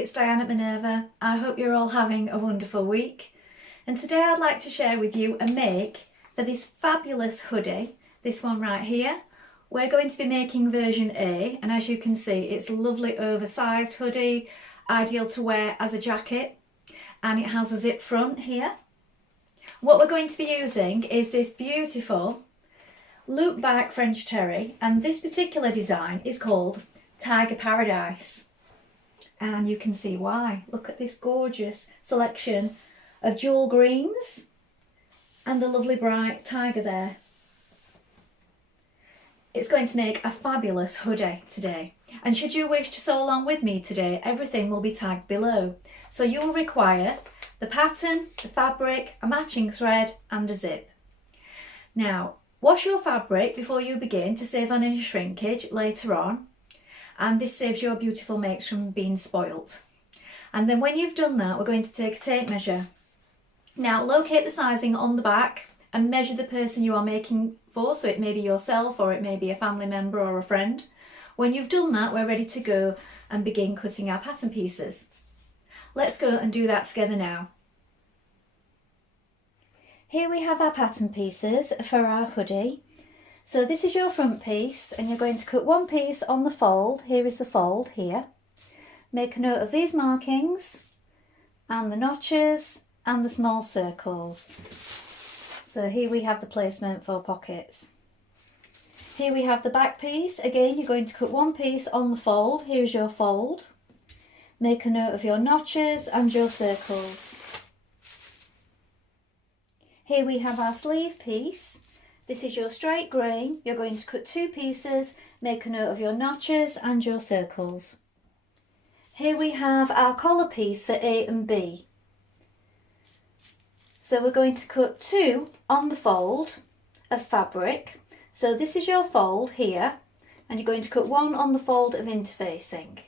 it's Dianne at Minerva. I hope you're all having a wonderful week. And today I'd like to share with you a make for this fabulous hoodie, this one right here. We're going to be making version A, and as you can see, it's a lovely oversized hoodie, ideal to wear as a jacket, and it has a zip front here. What we're going to be using is this beautiful loop back French Terry, and this particular design is called Tiger Paradise. And you can see why. Look at this gorgeous selection of jewel greens and a lovely bright tiger there. It's going to make a fabulous hoodie today. And should you wish to sew along with me today, everything will be tagged below. So you will require the pattern, the fabric, a matching thread and a zip. Now, wash your fabric before you begin to save on any shrinkage later on. And this saves your beautiful makes from being spoilt. And then when you've done that, we're going to take a tape measure. Now locate the sizing on the back and measure the person you are making for, so it may be yourself or it may be a family member or a friend. When you've done that, we're ready to go and begin cutting our pattern pieces. Let's go and do that together now. Here we have our pattern pieces for our hoodie. So this is your front piece, and you're going to cut one piece on the fold. Here is the fold here. Make a note of these markings and the notches and the small circles. So here we have the placement for pockets. Here we have the back piece. Again, you're going to cut one piece on the fold. Here is your fold. Make a note of your notches and your circles. Here we have our sleeve piece. This is your straight grain. You're going to cut two pieces, make a note of your notches and your circles. Here we have our collar piece for A and B. So we're going to cut two on the fold of fabric. So this is your fold here, and you're going to cut one on the fold of interfacing.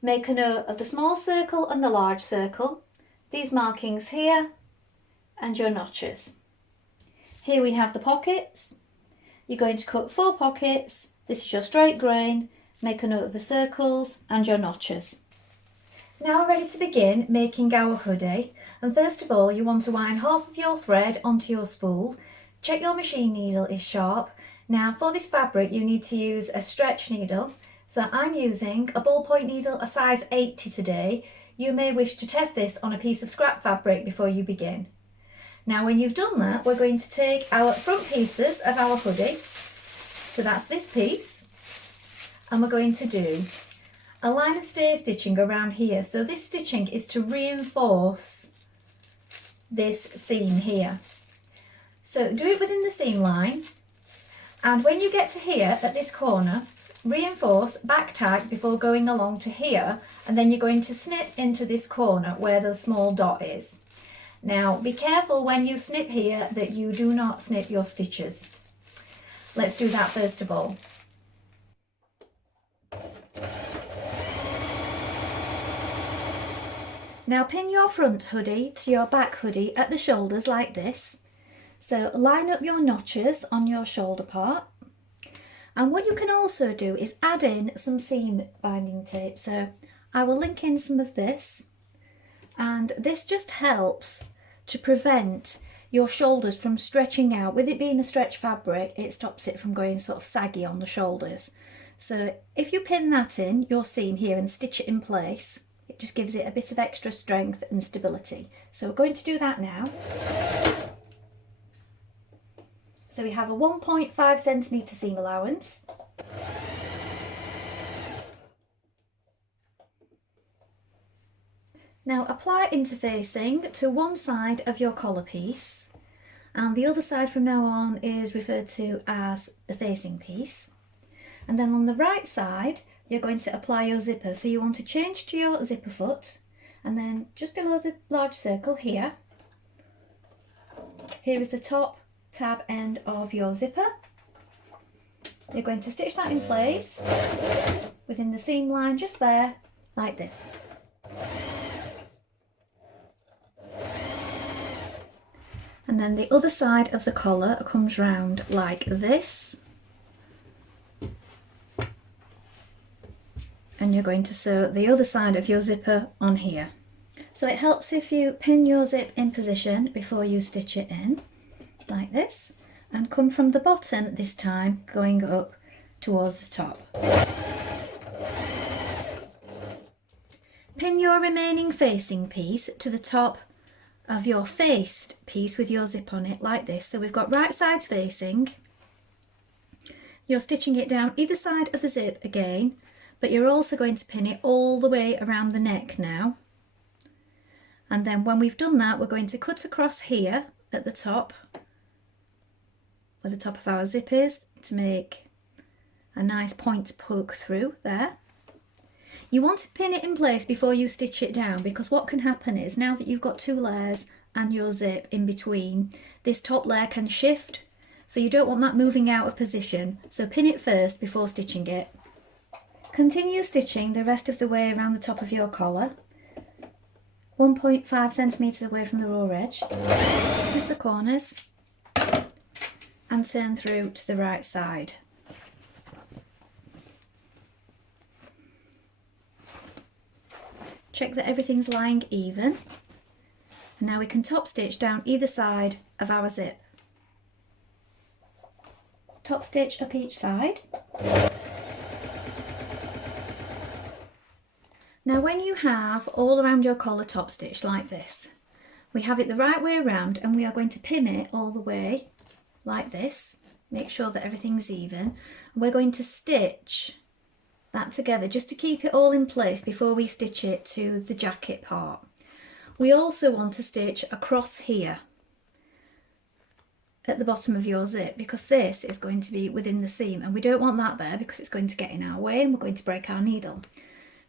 Make a note of the small circle and the large circle, these markings here, and your notches. Here we have the pockets. You're going to cut four pockets. This is your straight grain. Make a note of the circles and your notches. Now we're ready to begin making our hoodie. And first of all, you want to wind half of your thread onto your spool. Check your machine needle is sharp. Now for this fabric, you need to use a stretch needle. So I'm using a ballpoint needle, a size 80 today. You may wish to test this on a piece of scrap fabric before you begin. Now when you've done that, we're going to take our front pieces of our hoodie, so that's this piece, and we're going to do a line of stay stitching around here. So this stitching is to reinforce this seam here. So do it within the seam line, and when you get to here at this corner, reinforce back tag before going along to here, and then you're going to snip into this corner where the small dot is. Now be careful when you snip here that you do not snip your stitches. Let's do that first of all. Now pin your front hoodie to your back hoodie at the shoulders like this. So line up your notches on your shoulder part. And what you can also do is add in some seam binding tape. So I will link in some of this. And this just helps to prevent your shoulders from stretching out. With it being a stretch fabric, it stops it from going sort of saggy on the shoulders. So if you pin that in your seam here and stitch it in place, it just gives it a bit of extra strength and stability. So we're going to do that now. So we have a 1.5 centimetre seam allowance. Now apply interfacing to one side of your collar piece, and the other side from now on is referred to as the facing piece. And then on the right side, you're going to apply your zipper. So you want to change to your zipper foot, and then just below the large circle here, here is the top tab end of your zipper. You're going to stitch that in place within the seam line just there, like this. And then the other side of the collar comes round like this. and you're going to sew the other side of your zipper on here. So it helps if you pin your zip in position before you stitch it in, like this, and come from the bottom this time, going up towards the top. Pin your remaining facing piece to the top of your faced piece with your zip on it, like this. So we've got right sides facing. You're stitching it down either side of the zip again, but you're also going to pin it all the way around the neck now. And then when we've done that, we're going to cut across here at the top, where the top of our zip is, to make a nice point to poke through there. You want to pin it in place before you stitch it down, because what can happen is, now that you've got two layers and your zip in between, this top layer can shift, so you don't want that moving out of position. So pin it first before stitching it. Continue stitching the rest of the way around the top of your collar, 1.5 centimetres away from the raw edge. Snip the corners and turn through to the right side. Check that everything's lying even. And now we can top stitch down either side of our zip. Top stitch up each side. Now when you have all around your collar top stitch like this, we have it the right way around, and we are going to pin it all the way like this. Make sure that everything's even. We're going to stitch that together just to keep it all in place before we stitch it to the jacket part. We also want to stitch across here at the bottom of your zip, because this is going to be within the seam, and we don't want that there because it's going to get in our way and we're going to break our needle.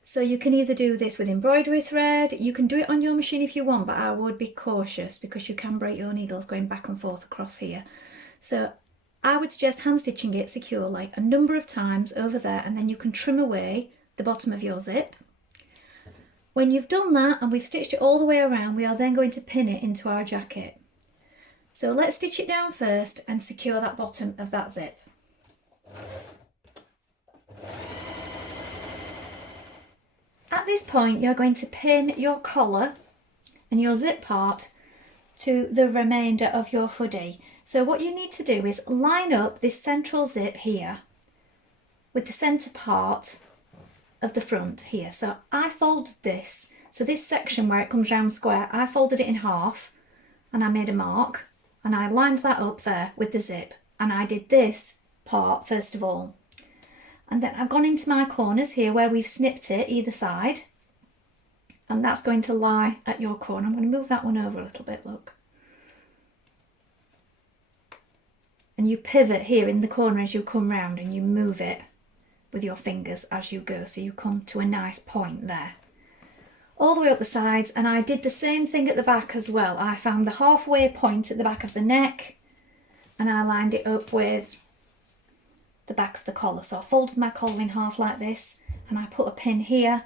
So you can either do this with embroidery thread, you can do it on your machine if you want, but I would be cautious because you can break your needles going back and forth across here. So I would suggest hand stitching it securely a number of times over there, and then you can trim away the bottom of your zip. When you've done that and we've stitched it all the way around, we are then going to pin it into our jacket. So let's stitch it down first and secure that bottom of that zip. At this point, you're going to pin your collar and your zip part to the remainder of your hoodie. So what you need to do is line up this central zip here with the centre part of the front here. So I folded this, so this section where it comes round square, I folded it in half and I made a mark and I lined that up there with the zip, and I did this part first of all. And then I've gone into my corners here where we've snipped it either side, and that's going to lie at your corner. I'm going to move that one over a little bit, look. And you pivot here in the corner as you come round, and you move it with your fingers as you go, so you come to a nice point there. All the way up the sides, and I did the same thing at the back as well. I found the halfway point at the back of the neck and I lined it up with the back of the collar. So I folded my collar in half like this, and I put a pin here,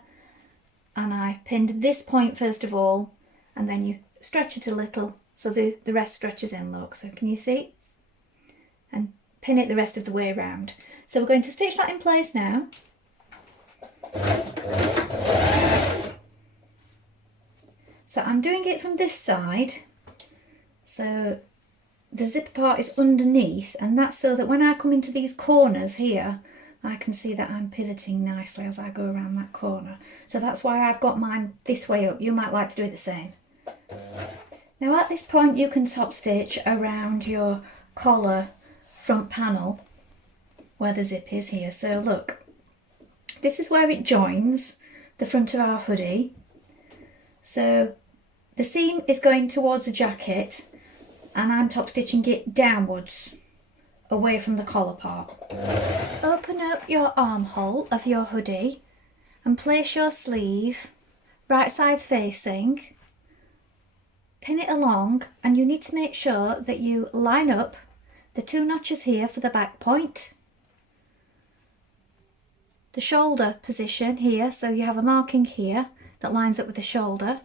and I pinned this point first of all, and then you stretch it a little so the rest stretches in, look. So can you see? And pin it the rest of the way around. So we're going to stitch that in place now. So I'm doing it from this side, so the zipper part is underneath, and that's so that when I come into these corners here, I can see that I'm pivoting nicely as I go around that corner. So that's why I've got mine this way up. You might like to do it the same. Now at this point you can top stitch around your collar front panel where the zip is here. So look, this is where it joins the front of our hoodie. So the seam is going towards the jacket, and I'm top stitching it downwards away from the collar part. Open up your armhole of your hoodie and place your sleeve right sides facing. Pin it along, and you need to make sure that you line up the two notches here for the back point, the shoulder position here, so you have a marking here that lines up with the shoulder,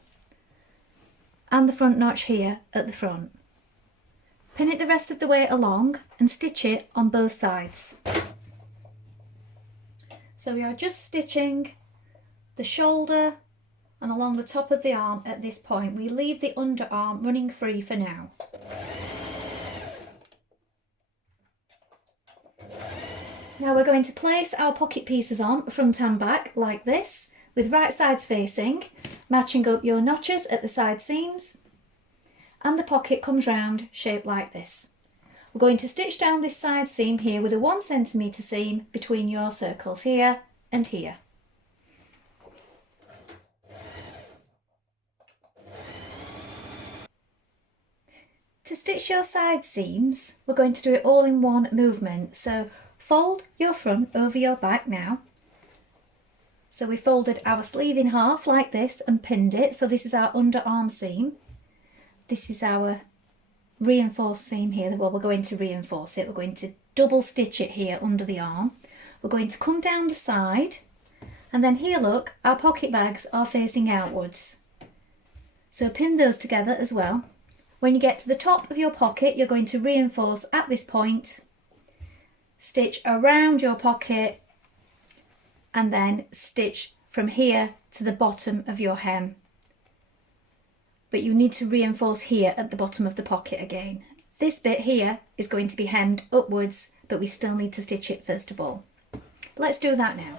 and the front notch here at the front. Pin it the rest of the way along and stitch it on both sides. So we are just stitching the shoulder and along the top of the arm at this point. We leave the underarm running free for now. Now we're going to place our pocket pieces on front and back like this, with right sides facing, matching up your notches at the side seams, and the pocket comes round shaped like this. We're going to stitch down this side seam here with a 1 centimetre seam between your circles here and here. To stitch your side seams, we're going to do it all in one movement. So fold your front over your back now. So we folded our sleeve in half like this and pinned it. So this is our underarm seam. This is our reinforced seam here. Well, we're going to reinforce it. We're going to double stitch it here under the arm. We're going to come down the side, and then here, look, our pocket bags are facing outwards. So pin those together as well. When you get to the top of your pocket, you're going to reinforce at this point, stitch around your pocket, and then stitch from here to the bottom of your hem. But you need to reinforce here at the bottom of the pocket again. This bit here is going to be hemmed upwards, but we still need to stitch it first of all. Let's do that now.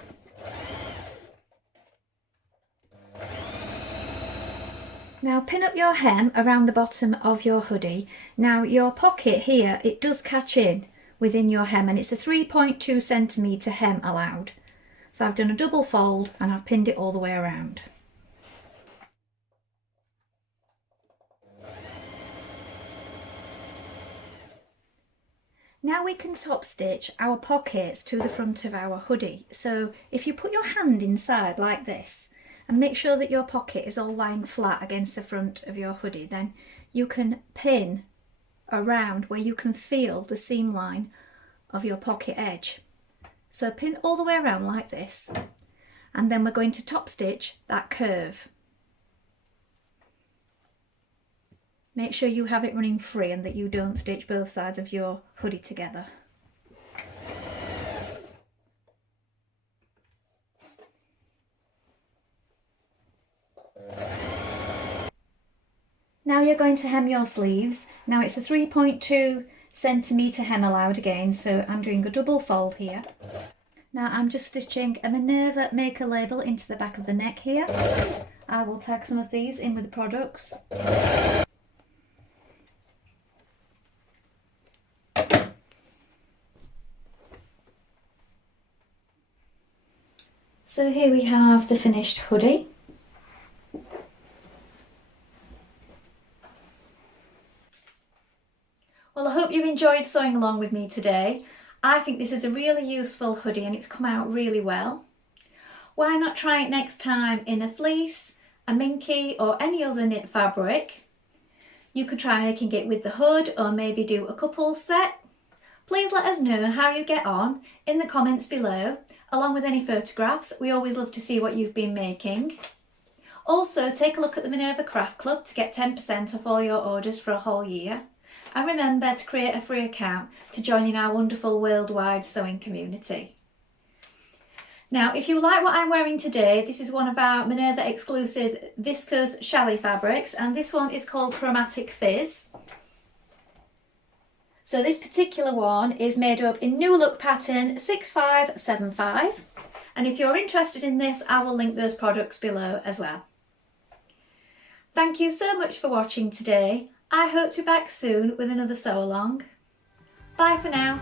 Now pin up your hem around the bottom of your hoodie. Now your pocket here, it does catch in within your hem, and it's a 3.2 centimetre hem allowed. So I've done a double fold and I've pinned it all the way around. Now we can top stitch our pockets to the front of our hoodie. So if you put your hand inside like this and make sure that your pocket is all lying flat against the front of your hoodie, then you can pin around where you can feel the seam line of your pocket edge. So pin all the way around like this, and then we're going to top stitch that curve. Make sure you have it running free and that you don't stitch both sides of your hoodie together. Now you're going to hem your sleeves. Now it's a 3.2 centimetre hem allowed again, so I'm doing a double fold here. Now I'm just stitching a Minerva maker label into the back of the neck here. I will tag some of these in with the products. So here we have the finished hoodie. Well, I hope you've enjoyed sewing along with me today. I think this is a really useful hoodie and it's come out really well. Why not try it next time in a fleece, a minky or any other knit fabric? You could try making it with the hood or maybe do a couple set. Please let us know how you get on in the comments below, along with any photographs. We always love to see what you've been making. Also, take a look at the Minerva Craft Club to get 10% off all your orders for a whole year. And remember to create a free account to join in our wonderful worldwide sewing community. Now, if you like what I'm wearing today, this is one of our Minerva Exclusive viscose challis fabrics, and this one is called Chromatic Fizz. So this particular one is made up in New Look pattern 6575, and if you're interested in this, I will link those products below as well. Thank you so much for watching today. I hope to be back soon with another sew along. Bye for now.